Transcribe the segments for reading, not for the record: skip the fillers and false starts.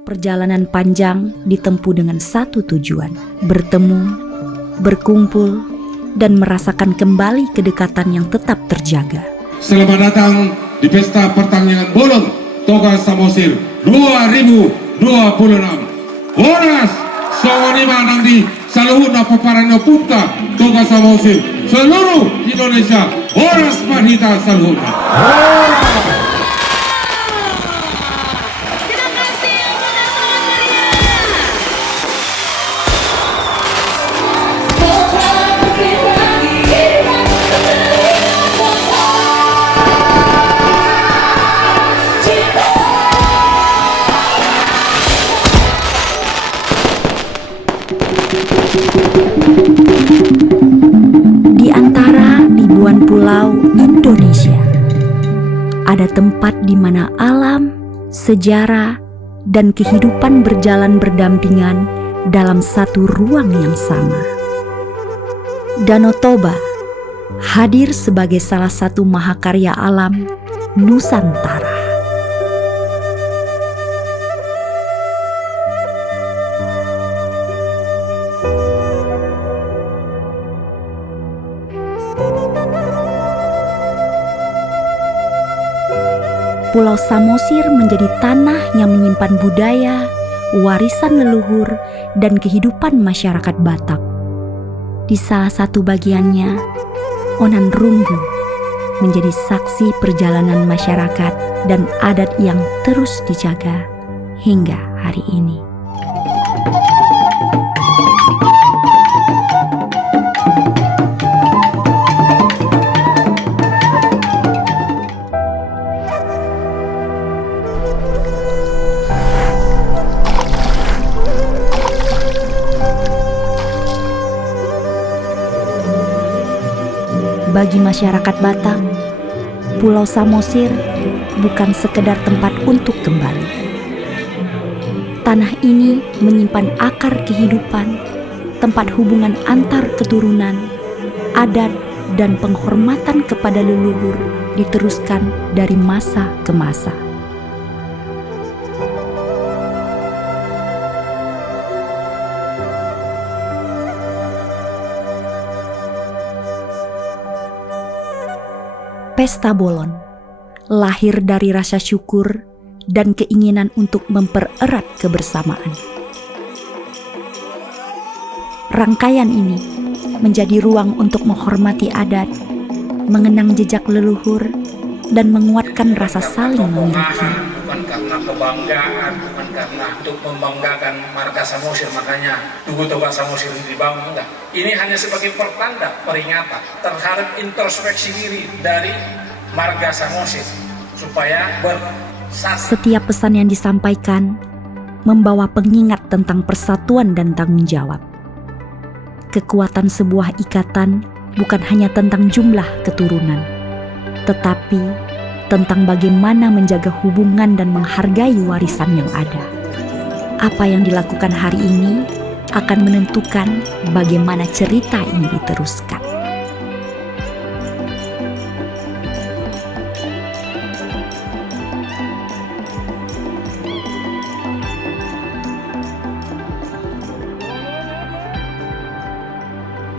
Perjalanan panjang ditempuh dengan satu tujuan, bertemu, berkumpul, dan merasakan kembali kedekatan yang tetap terjaga. Selamat datang di Pesta Pertandingan Bolon Toga Samosir 2026. Horas sawanima nanti saluhuna paparannya punta Toga Samosir seluruh Indonesia. Horas mahita saluhuna. Di antara ribuan pulau Indonesia, ada tempat di mana alam, sejarah, dan kehidupan berjalan berdampingan dalam satu ruang yang sama. Danau Toba hadir sebagai salah satu mahakarya alam Nusantara. Pulau Samosir menjadi tanah yang menyimpan budaya, warisan leluhur, dan kehidupan masyarakat Batak. Di salah satu bagiannya, Onan Runggu menjadi saksi perjalanan masyarakat dan adat yang terus dijaga hingga hari ini. Bagi masyarakat Batak, Pulau Samosir bukan sekedar tempat untuk kembali. Tanah ini menyimpan akar kehidupan, tempat hubungan antar keturunan, adat, dan penghormatan kepada leluhur diteruskan dari masa ke masa. Pesta Bolon lahir dari rasa syukur dan keinginan untuk mempererat kebersamaan. Rangkaian ini menjadi ruang untuk menghormati adat, mengenang jejak leluhur, dan menguatkan rasa saling memiliki. Bukan karena kebanggaan, bukan karena untuk membanggakan marga Samosir, makanya Tugu Toga Samosir dibangun, enggak. Ini hanya sebagai pertanda peringatan terhadap introspeksi diri dari marga Samosir supaya bersatu. Setiap pesan yang disampaikan membawa pengingat tentang persatuan dan tanggung jawab. Kekuatan sebuah ikatan bukan hanya tentang jumlah keturunan, tetapi tentang bagaimana menjaga hubungan dan menghargai warisan yang ada. Apa yang dilakukan hari ini akan menentukan bagaimana cerita ini diteruskan.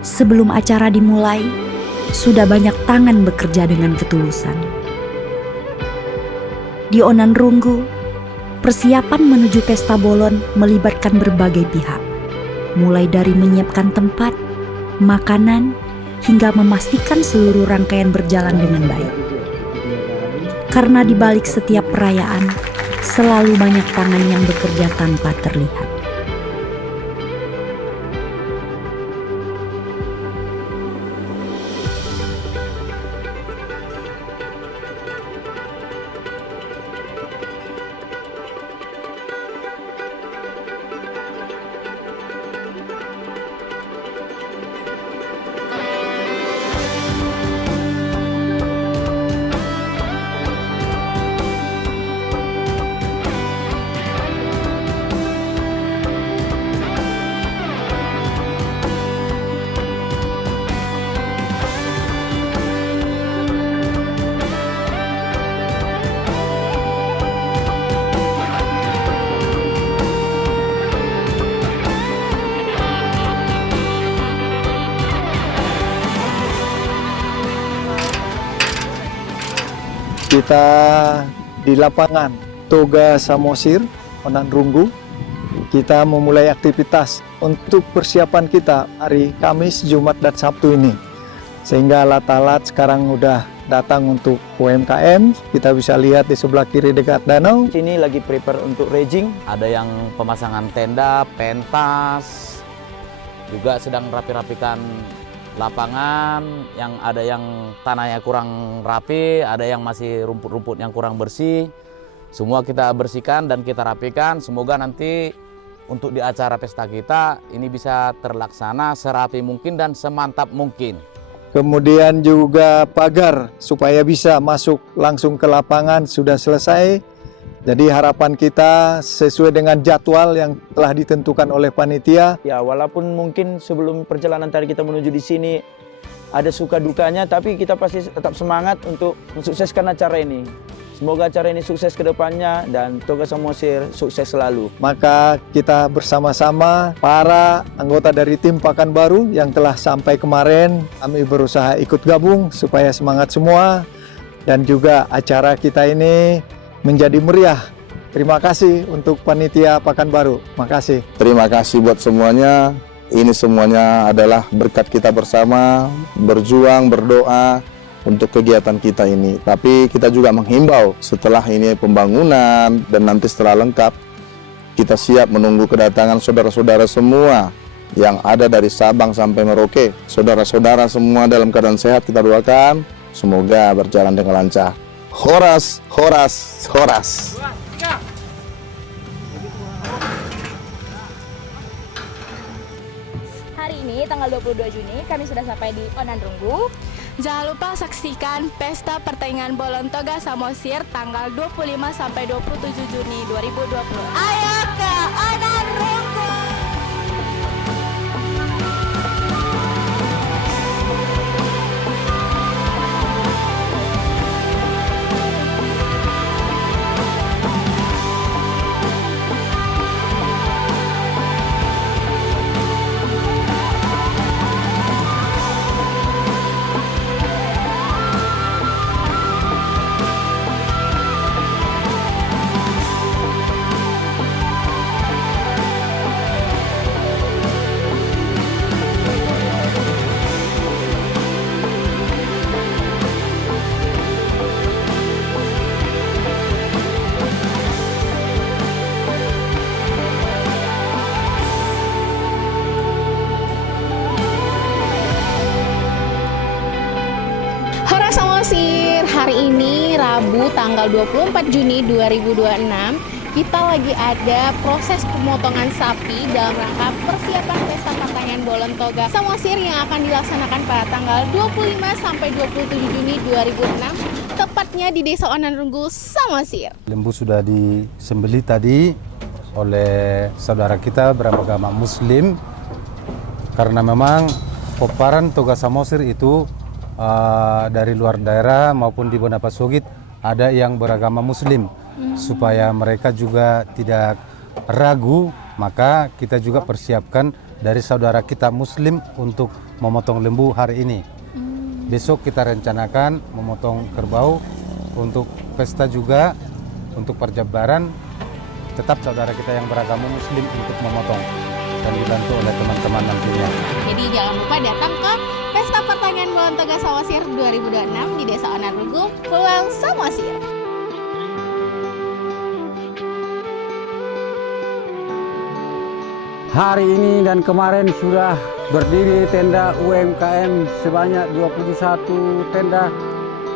Sebelum acara dimulai, sudah banyak tangan bekerja dengan ketulusan. Di Onan Runggu, persiapan menuju Pesta Bolon melibatkan berbagai pihak, mulai dari menyiapkan tempat, makanan, hingga memastikan seluruh rangkaian berjalan dengan baik. Karena di balik setiap perayaan, selalu banyak tangan yang bekerja tanpa terlihat. kita di lapangan Toga Samosir, Onanrunggu. Kita memulai aktivitas untuk persiapan kita hari Kamis, Jumat, dan Sabtu ini. Sehingga alat-alat sekarang udah datang untuk UMKM. Kita bisa lihat di sebelah kiri dekat danau. Sini lagi prepare untuk rigging. Ada yang pemasangan tenda, pentas, juga sedang rapi-rapikan lapangan, yang ada yang tanahnya kurang rapi, ada yang masih rumput-rumput yang kurang bersih. Semua kita bersihkan dan kita rapikan. Semoga nanti untuk di acara pesta kita ini bisa terlaksana serapi mungkin dan semantap mungkin. Kemudian juga pagar supaya bisa masuk langsung ke lapangan sudah selesai. Jadi harapan kita sesuai dengan jadwal yang telah ditentukan oleh panitia. Ya, walaupun mungkin sebelum perjalanan tadi kita menuju di sini ada suka dukanya, tapi kita pasti tetap semangat untuk mensukseskan acara ini. Semoga acara ini sukses ke depannya dan Toga Samosir sukses selalu. Maka kita bersama-sama para anggota dari tim Pakanbaru yang telah sampai kemarin, kami berusaha ikut gabung supaya semangat semua dan juga acara kita ini menjadi meriah. Terima kasih untuk panitia Pakanbaru. Makasih. Terima kasih buat semuanya. Ini semuanya adalah berkat kita bersama, berjuang, berdoa untuk kegiatan kita ini. Tapi kita juga menghimbau setelah ini pembangunan dan nanti setelah lengkap, kita siap menunggu kedatangan saudara-saudara semua yang ada dari Sabang sampai Merauke. Saudara-saudara semua dalam keadaan sehat, kita doakan semoga berjalan dengan lancar. Horas, horas, horas. Hari ini tanggal 22 Juni kami sudah sampai di Onanrunggu. Jangan lupa saksikan Pesta Pertandingan Bolon Toga Samosir tanggal 25 sampai 27 Juni 2020. Ayo ke Onanrunggu! Samosir, hari ini Rabu tanggal 24 Juni 2026 kita lagi ada proses pemotongan sapi dalam rangka persiapan Pesta Pertandingan Bolon Toga Samosir yang akan dilaksanakan pada tanggal 25 sampai 27 Juni 2006 tepatnya di Desa Onanrunggu, Samosir. Lembu sudah disembelih tadi oleh saudara kita beragama Muslim karena memang peparan Toga Samosir itu dari luar daerah maupun di Bonapasogit ada yang beragama Muslim. Supaya mereka juga tidak ragu, maka kita juga persiapkan dari saudara kita Muslim untuk memotong lembu hari ini. Besok kita rencanakan memotong kerbau untuk pesta juga, untuk perjabaran tetap saudara kita yang beragama Muslim untuk memotong dan dibantu oleh teman-teman nantinya. Jadi jangan lupa datang ke Pesta Pertandingan Bolon Toga Samosir 2026 di Desa Onanrunggu, Pulau Samosir. Hari ini dan kemarin sudah berdiri tenda UMKM sebanyak 21 tenda.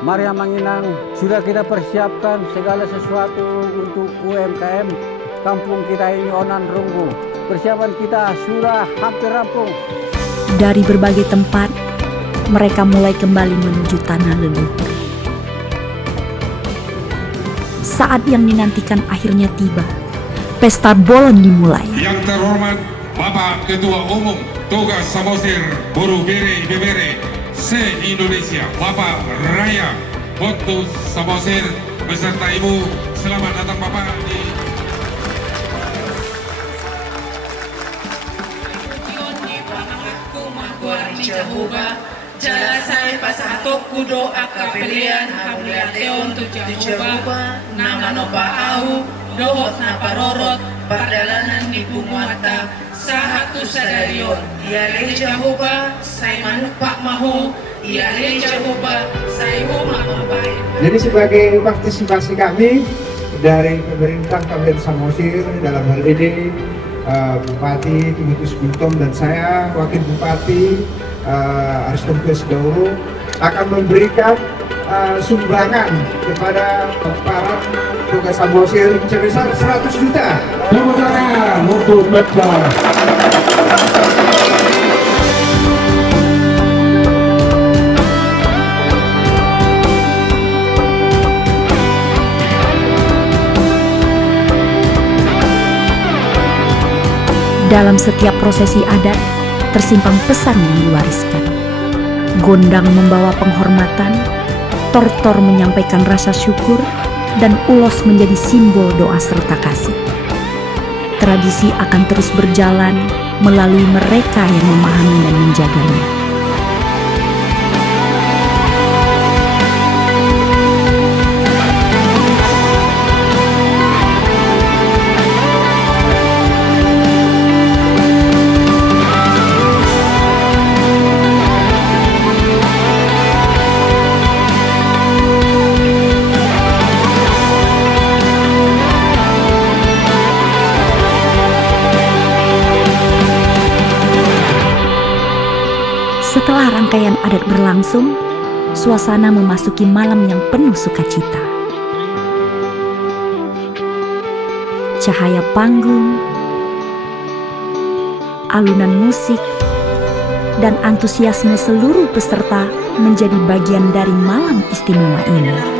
Maria Manginang sudah kita persiapkan segala sesuatu untuk UMKM kampung kita ini Onanrunggu. Persiapan kita sudah hampir rampung. Dari berbagai tempat, mereka mulai kembali menuju tanah leluhur. Saat yang dinantikan akhirnya tiba. Pesta Bolon dimulai. Yang terhormat Bapak Ketua Umum Toga Samosir Buru Bere Bebere se-Indonesia, Bapak Raya Pontus Samosir beserta Ibu. Selamat datang Bapak di Jala saya pasatok kudo akapelian hamulian teon tu jahuba nama nopa au dohot na parorot pardalanan di bumuata sahatu sadarion ia leja huba saya manupak mahu ia leja huba saya huma mabai. Jadi sebagai partisipasi kami dari pemerintah Kabupaten Samosir dalam hal ini Bupati Timotius Guntom dan saya Wakil Bupati Aristompius Dauro akan memberikan sumbangan kepada para Toga Samosir sebesar 100 juta. Tepuk tangan untuk Bekta. Dalam setiap prosesi adat, tersimpan pesan yang diwariskan. Gondang membawa penghormatan, tortor menyampaikan rasa syukur, dan ulos menjadi simbol doa serta kasih. Tradisi akan terus berjalan melalui mereka yang memahami dan menjaganya. Setelah rangkaian adat berlangsung, suasana memasuki malam yang penuh sukacita. Cahaya panggung, alunan musik, dan antusiasme seluruh peserta menjadi bagian dari malam istimewa ini.